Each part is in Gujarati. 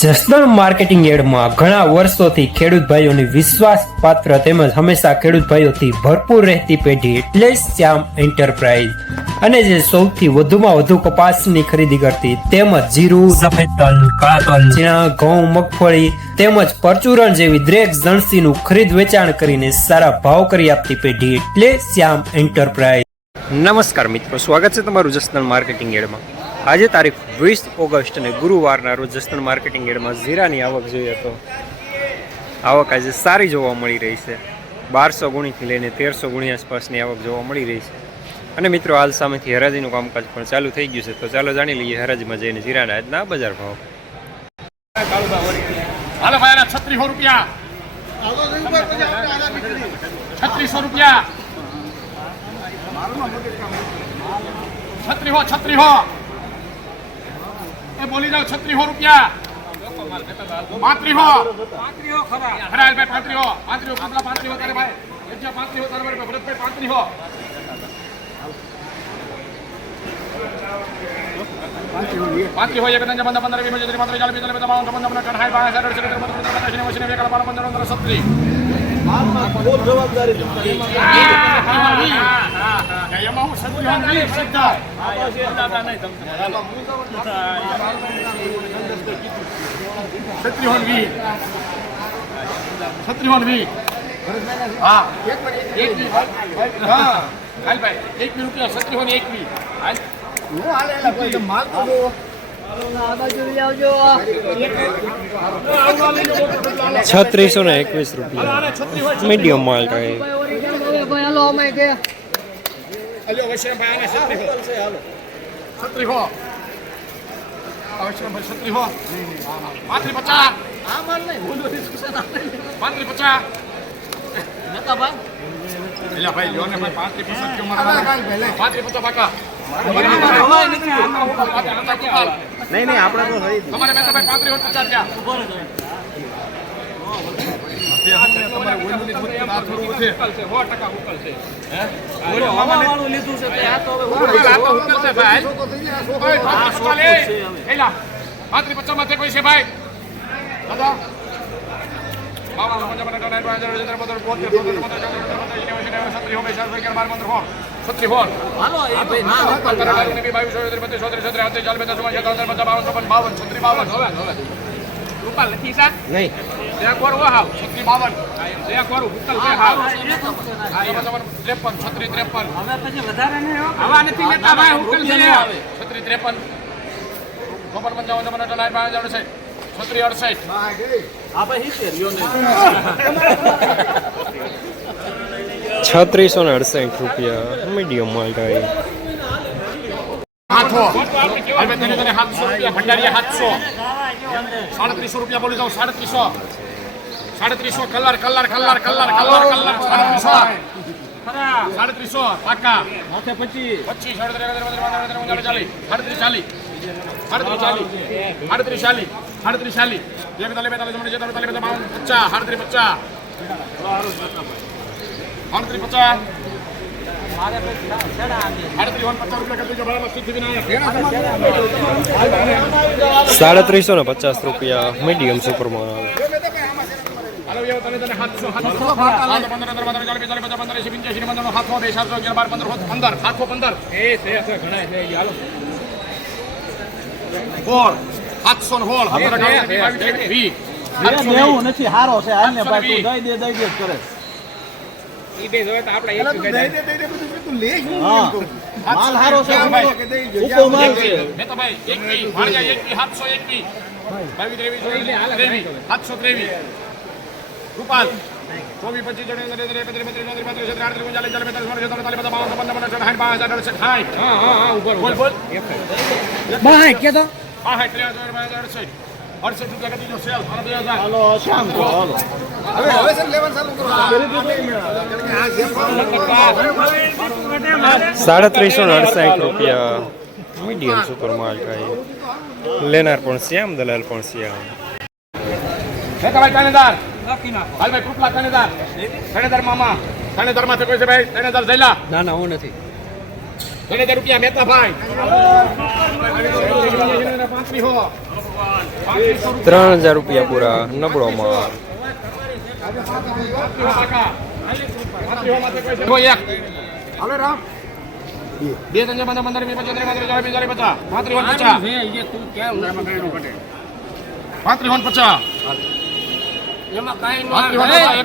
જસદણ માર્કેટિંગ યાર્ડમાં ઘણા વર્ષોથી ખેડૂત ભાઈઓની વિશ્વાસપાત્ર તેમજ હંમેશા ખેડૂત ભાઈઓથી ભરપૂર રહેતી પેઢી એટલે શ્યામ એન્ટરપ્રાઇઝ અને જે સૌથી વધુમાં વધુ કપાસની ખરીદી કરતી તેમજ જીરું, સફેદ તલ, કાળા તલ, ચણા, ઘઉં, મગફળી તેમજ પરચુરણ જેવી દરેક જણસીનું ખરીદ વેચાણ કરીને સારા ભાવ કરી આપતી પેઢી એટલે શ્યામ એન્ટરપ્રાઇઝ। નમસ્કાર મિત્રો, સ્વાગત છે તમારું જસદણ માર્કેટિંગ યાર્ડમાં। આજે તારીખ 20 ઓગસ્ટ અને ગુરુવારના રોજ જસદણ માર્કેટિંગ યાર્ડમાં જીરાની આવક જોઈએ તો આવક આજે સારી જોવા મળી રહી છે। 1200 ગુણીથી લઈને 1300 ગુણી આસપાસની આવક જોવા મળી રહી છે। અને મિત્રો હાલ સામેથી હરાજીનું કામકાજ પણ ચાલુ થઈ ગયું છે, તો ચાલો જાણી લઈએ હરાજીમાં જઈને જીરાના આજના બજાર ભાવ। હાલો ભાઈ 3600 રૂપિયા 3600 રૂપિયા 3600 એ બોલી જાવ 3600 રૂપિયા 3500 ખરા ભાઈ 3500 કપલા 3500 તારે ભાઈ એટલે 3500 તારે ભાઈ ભરતભાઈ 3500 બાકી હોય એકદમ બંધ 15 20 30 35 40 45 52 55 58 बहुत जवाबदारी ₹3621 मीडियम माल का है। नहीं नहीं આપણે તો હરી તમારે મેં તો ભાઈ 35 50 नहीं ત્યાં કોરું હાવ 52 ત્યાં કોરું ઉકલ છે હાવ 53 36 53 હવે પછી વધારે ને આવા નથી લેતા ભાઈ ઉકલ છે 36 53 ખબર મત જાવ મને લાઈન માં જાવ છે 36 68 આ ભાઈ હી છે લ્યો ને 3668 રૂપિયા मीडियम माल का है। હાથો હવે તને 700 રૂપિયા ભંડારીયા 700 ₹37 બોલી જાવ 3700 કલર 3700 પાકા માથે 25 ₹3750 રૂપિયા મીડિયમ સુપર માલ। માલ હારો છે ઉકો માલ છે મે તો ભાઈ એક વી ભાણિયા એક વી 701 723 રૂપાલ 24 ₹3768 રૂપિયા मीडियम सुपर माल का है। लेनार पण श्याम, दलाल पण श्याम। ભાઈ કાનેદાર હાલ ભાઈ કૃપલા કાનેદાર મામા કાનેદાર માં કોઈ છે ભાઈ કાનેદાર જઈલા ના ના હું નથી। 2000 રૂપિયા મહેતા ભાઈ 3500 ₹3000 પૂરા નબળો માલ. બે ત્રણ પંદર પંદર વીસ પચીસ ત્રીસ પાંત્રીસ ચાલીસ પિસ્તાલીસ પચાસ 35 50 એમાં કાંઈ ન 35 આવે.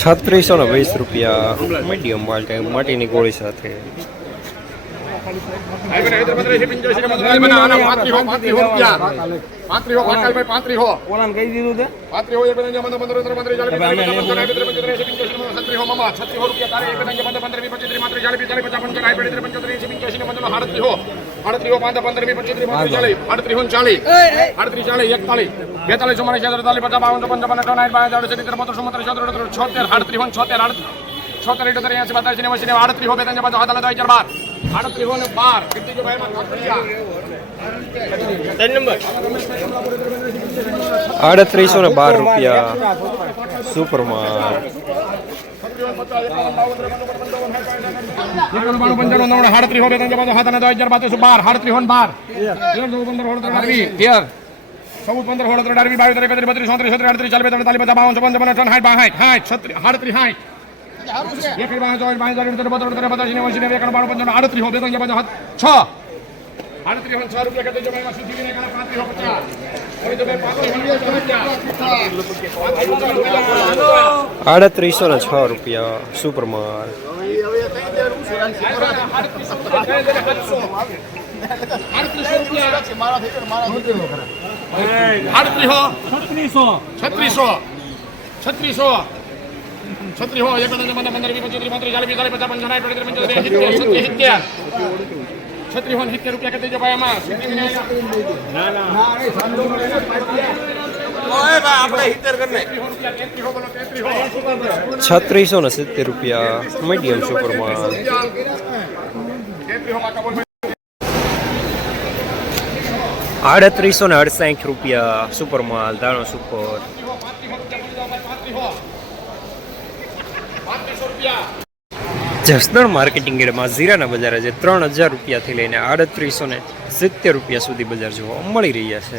₹3620 મીડિયમ માલ ટાઈપ માટીની ગોળી સાથે. ઓલાને કહી દીધું તે ₹3812 સુપર માલ. ₹3806 સુપર માલ. ₹3670 મીડિયમ સુપર માલ. ₹3868 સુપર માલ દાણો સુપર. જસદણ માર્કેટિંગ યાર્ડમાં જીરાના બજાર આજે ₹3000 થી લઈને ₹3870 સુધી બજાર જોવા મળી રહ્યા છે.